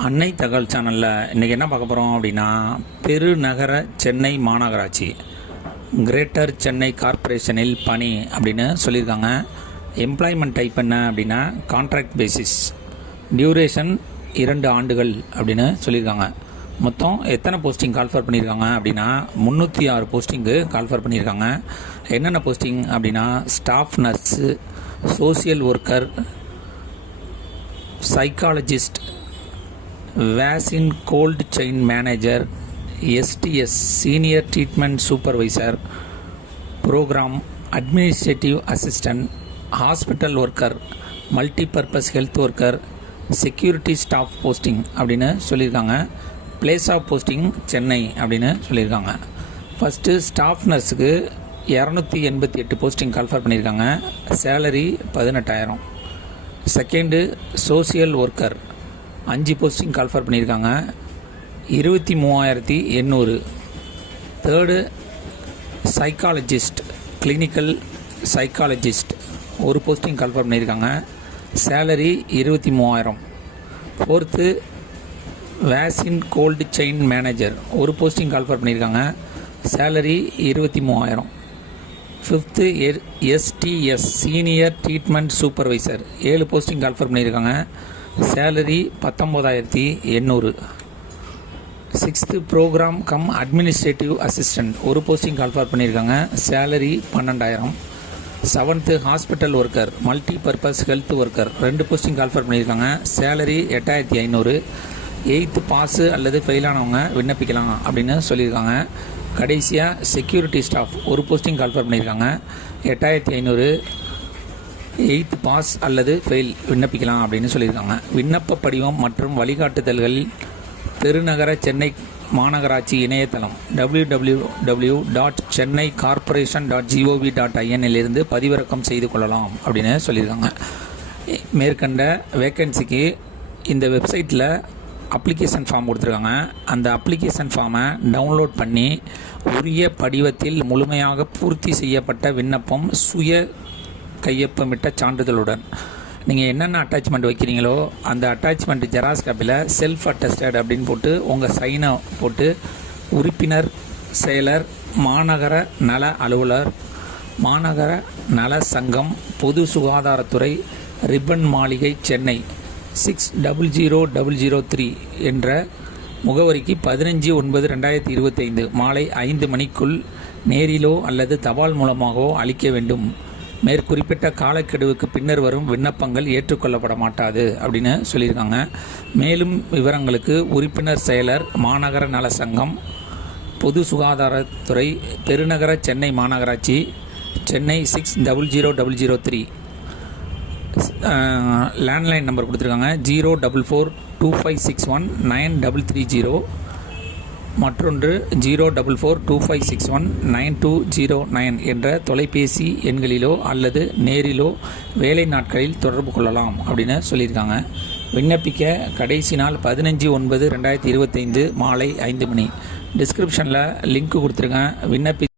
அன்னை தகவல் சேனலில் இன்றைக்கி என்ன பார்க்க போகிறோம் அப்படின்னா, பெருநகர சென்னை மாநகராட்சி கிரேட்டர் சென்னை கார்ப்பரேஷனில் பணி அப்படின்னு சொல்லியிருக்காங்க. எம்ப்ளாய்மெண்ட் டைப் என்ன அப்படின்னா கான்ட்ராக்ட் பேசிஸ், டியூரேஷன் 2 ஆண்டுகள் அப்படின்னு சொல்லியிருக்காங்க. மொத்தம் எத்தனை போஸ்டிங் கால்ஃபர் பண்ணியிருக்காங்க அப்படின்னா 306 போஸ்டிங்கு கால்ஃபர் பண்ணியிருக்காங்க. என்னென்ன போஸ்டிங் அப்படின்னா staff nurse, social worker, psychologist, vaccine cold chain manager, STS senior treatment supervisor, program administrative assistant, hospital worker, multipurpose health worker, security staff posting அப்படின்னு சொல்லியிருக்காங்க. பிளேஸ் ஆஃப் போஸ்டிங் சென்னை அப்படின்னு சொல்லியிருக்காங்க. First staff நர்ஸுக்கு 288 posting call for பண்ணியிருக்காங்க. Salary 18,000. Second social worker 5 posting call for பண்ணியிருக்காங்க, 23,800. Third psychologist, clinical psychologist 1 posting call for பண்ணியிருக்காங்க, salary 23,000. Fourth vaccine cold chain manager 1 posting call for பண்ணியிருக்காங்க, salary 23,000. Fifth STS senior treatment supervisor 7 posting call for பண்ணியிருக்காங்க, salary 19,800. Sixth program cum administrative assistant 1 posting call for பண்ணியிருக்காங்க, salary 12,000. Seventh hospital worker, multipurpose health worker 2 posting call for பண்ணியிருக்காங்க, salary 8,500. Eighth pass அல்லது ஃபெயிலானவங்க விண்ணப்பிக்கலாம் அப்படின்னு சொல்லியிருக்காங்க. கடைசியாக செக்யூரிட்டி ஸ்டாஃப் 1 போஸ்டிங் கால்ஃபர் பண்ணியிருக்காங்க, 8,500. எயித்து பாஸ் அல்லது ஃபெயில் விண்ணப்பிக்கலாம் அப்படின்னு சொல்லியிருக்காங்க. விண்ணப்ப படிவம் மற்றும் வழிகாட்டுதல்கள் பெருநகர சென்னை மாநகராட்சி இணையதளம் www.chennaicorporation.gov.in இலிருந்து பதிவிறக்கம் செய்து கொள்ளலாம் அப்படின்னு சொல்லியிருக்காங்க. மேற்கண்ட வேக்கன்சிக்கு இந்த வெப்சைட்டில் அப்ளிகேஷன் ஃபார்ம் கொடுத்துருக்காங்க. அந்த அப்ளிகேஷன் ஃபார்மை டவுன்லோட் பண்ணி உரிய படிவத்தில் முழுமையாக பூர்த்தி செய்யப்பட்ட விண்ணப்பம், சுய கையொப்பமிட்ட சான்றிதழுடன் நீங்கள் என்னென்ன அட்டாச்மெண்ட் வைக்கிறீங்களோ அந்த அட்டாச்மெண்ட் ஜெராக்ஸ் காப்பியில் செல்ஃப் அட்டஸ்டட் அப்படின்னு போட்டு உங்கள் சைனை போட்டு உறுப்பினர் செயலர், மாநகர நல அலுவலர், மாநகர நல சங்கம், பொது சுகாதாரத்துறை, ரிப்பன் மாளிகை, சென்னை 600003 என்ற முகவரிக்கு 15/9/2025 மாலை 5 மணிக்குள் நேரிலோ அல்லது தபால் மூலமாகவோ அளிக்க வேண்டும். மேற்குறிப்பிட்ட காலக்கெடுவுக்கு பின்னர் வரும் விண்ணப்பங்கள் ஏற்றுக்கொள்ளப்பட மாட்டாது அப்படின்னு சொல்லியிருக்காங்க. மேலும் விவரங்களுக்கு உறுப்பினர் செயலர், மாநகர நல சங்கம், பொது சுகாதாரத்துறை, பெருநகர சென்னை மாநகராட்சி, சென்னை 600003. லேண்ட்லைன் நம்பர் கொடுத்துருக்காங்க 04425619330, மற்றொன்று 04425619209 என்ற தொலைபேசி எண்களிலோ அல்லது நேரிலோ வேலை நாட்களில் தொடர்பு கொள்ளலாம் அப்படின்னு சொல்லியிருக்காங்க. விண்ணப்பிக்க கடைசி நாள் 15/9/2025 மாலை 5 மணி. டிஸ்கிரிப்ஷனில் லிங்க் கொடுத்துருக்கேன். விண்ணப்பி